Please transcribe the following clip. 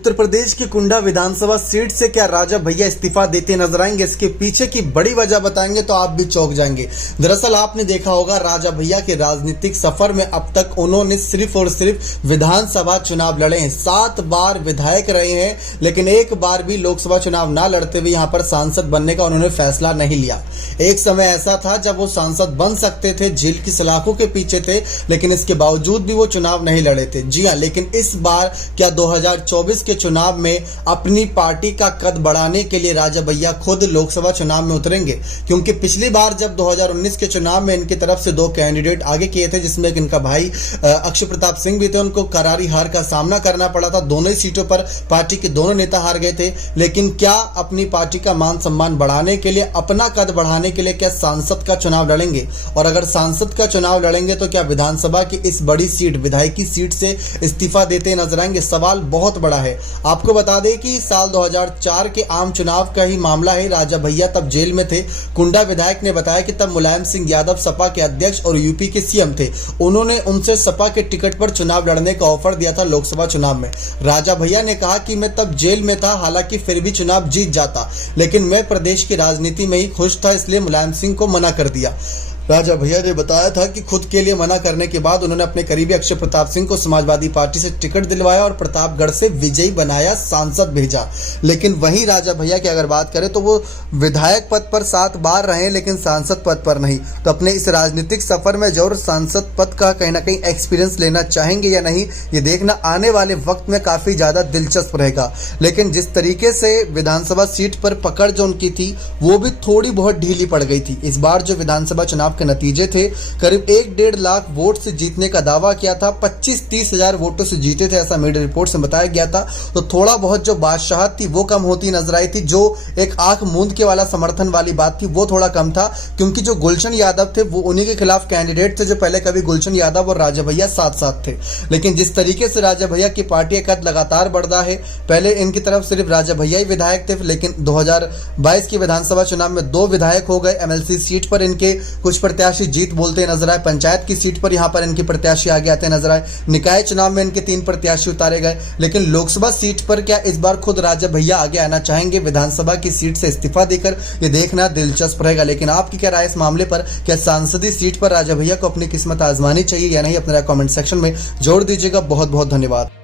उत्तर प्रदेश की कुंडा विधानसभा सीट से क्या राजा भैया इस्तीफा देते नजर आएंगे? इसके पीछे की बड़ी वजह बताएंगे तो आप भी चौंक जाएंगे। दरअसल आपने देखा होगा राजा भैया के राजनीतिक सफर में अब तक उन्होंने सिर्फ और सिर्फ विधानसभा चुनाव लड़े हैं। 7 बार विधायक रहे हैं, लेकिन एक बार भी लोकसभा चुनाव ना लड़ते हुए यहाँ पर सांसद बनने का उन्होंने फैसला नहीं लिया। एक समय ऐसा था जब वो सांसद बन सकते थे, जेल की सलाखों के पीछे थे, लेकिन इसके बावजूद भी वो चुनाव नहीं लड़े थे। जी हाँ, लेकिन इस बार क्या 2024 के चुनाव में अपनी पार्टी का कद बढ़ाने के लिए राजा भैया खुद लोकसभा चुनाव में उतरेंगे? क्योंकि पिछली बार जब 2019 के चुनाव में इनकी तरफ से 2 कैंडिडेट आगे किए थे, जिसमें इनका भाई अक्षय प्रताप सिंह भी थे, उनको करारी हार का सामना करना पड़ा था। दोनों ही सीटों पर पार्टी के दोनों नेता हार गए थे। लेकिन क्या अपनी पार्टी का मान सम्मान बढ़ाने के लिए, अपना कद बढ़ाने के लिए क्या सांसद का चुनाव लड़ेंगे? और अगर सांसद का चुनाव लड़ेंगे तो क्या विधानसभा की इस बड़ी सीट, विधायकी सीट से इस्तीफा देते नजर आएंगे? सवाल बहुत बड़ा है। आपको बता दें कि साल 2004 के आम चुनाव का ही मामला है। राजा भैया तब जेल में थे। कुंडा विधायक ने बताया कि तब मुलायम सिंह यादव सपा के अध्यक्ष और यूपी के सीएम थे। उन्होंने उनसे सपा के टिकट पर चुनाव लड़ने का ऑफर दिया था लोकसभा चुनाव में। राजा भैया ने कहा कि मैं तब जेल में था, हालांकि फिर भी चुनाव जीत जाता, लेकिन मैं प्रदेश की राजनीति में ही खुश था, इसलिए मुलायम सिंह को मना कर दिया। राजा भैया ने बताया था कि खुद के लिए मना करने के बाद उन्होंने अपने करीबी अक्षय प्रताप सिंह को समाजवादी पार्टी से टिकट दिलवाया और प्रतापगढ़ से विजयी बनाया, सांसद भेजा। लेकिन वहीं राजा भैया की अगर बात करें तो वो विधायक पद पर 7 बार रहे, लेकिन सांसद पद पर नहीं। तो अपने इस राजनीतिक सफर में जरूर सांसद पद का कहीं ना कहीं एक्सपीरियंस लेना चाहेंगे या नहीं, ये देखना आने वाले वक्त में काफी ज्यादा दिलचस्प रहेगा। लेकिन जिस तरीके से विधानसभा सीट पर पकड़ जो उनकी थी, वो भी थोड़ी बहुत ढीली पड़ गई थी। इस बार जो विधानसभा चुनाव के नतीजे थे, करीब 1.5 लाख वोट से जीतने का दावा किया था, 25-30 हजार वोटों से जीते थे, ऐसा मीडिया रिपोर्ट से बताया गया था। तो थोड़ा बहुत जो बादशाहत थी वो कम होती नजर आई थी। जो एक आंख मूंद के वाला समर्थन वाली बात थी वो थोड़ा कम था, क्योंकि जो गुलशन यादव थे वो उन्हीं के खिलाफ कैंडिडेट थे जो पहले कभी गुलशन यादव और राजा भैया साथ साथ थे। लेकिन जिस तरीके से राजा भैया की पार्टी का कद लगातार बढ़ रहा है, पहले इनकी तरफ सिर्फ राजा भैया ही विधायक थे, लेकिन 2022 की विधानसभा चुनाव में 2 विधायक हो गए। एमएलसी सीट पर इनके कुछ प्रत्याशी जीत बोलते नजर आए, पंचायत की सीट पर यहां पर इनके प्रत्याशी आगे आते नजर आए, निकाय चुनाव में इनके 3 प्रत्याशी उतारे गए। लेकिन लोकसभा सीट पर क्या इस बार खुद राजा भैया आगे आना चाहेंगे विधानसभा की सीट से इस्तीफा देकर? ये देखना दिलचस्प रहेगा। लेकिन आपकी क्या राय इस मामले पर? क्या सांसदीय सीट पर राजा भैया को अपनी किस्मत आजमानी चाहिए या नहीं? अपना कमेंट सेक्शन में जोड़ दीजिएगा। बहुत बहुत धन्यवाद।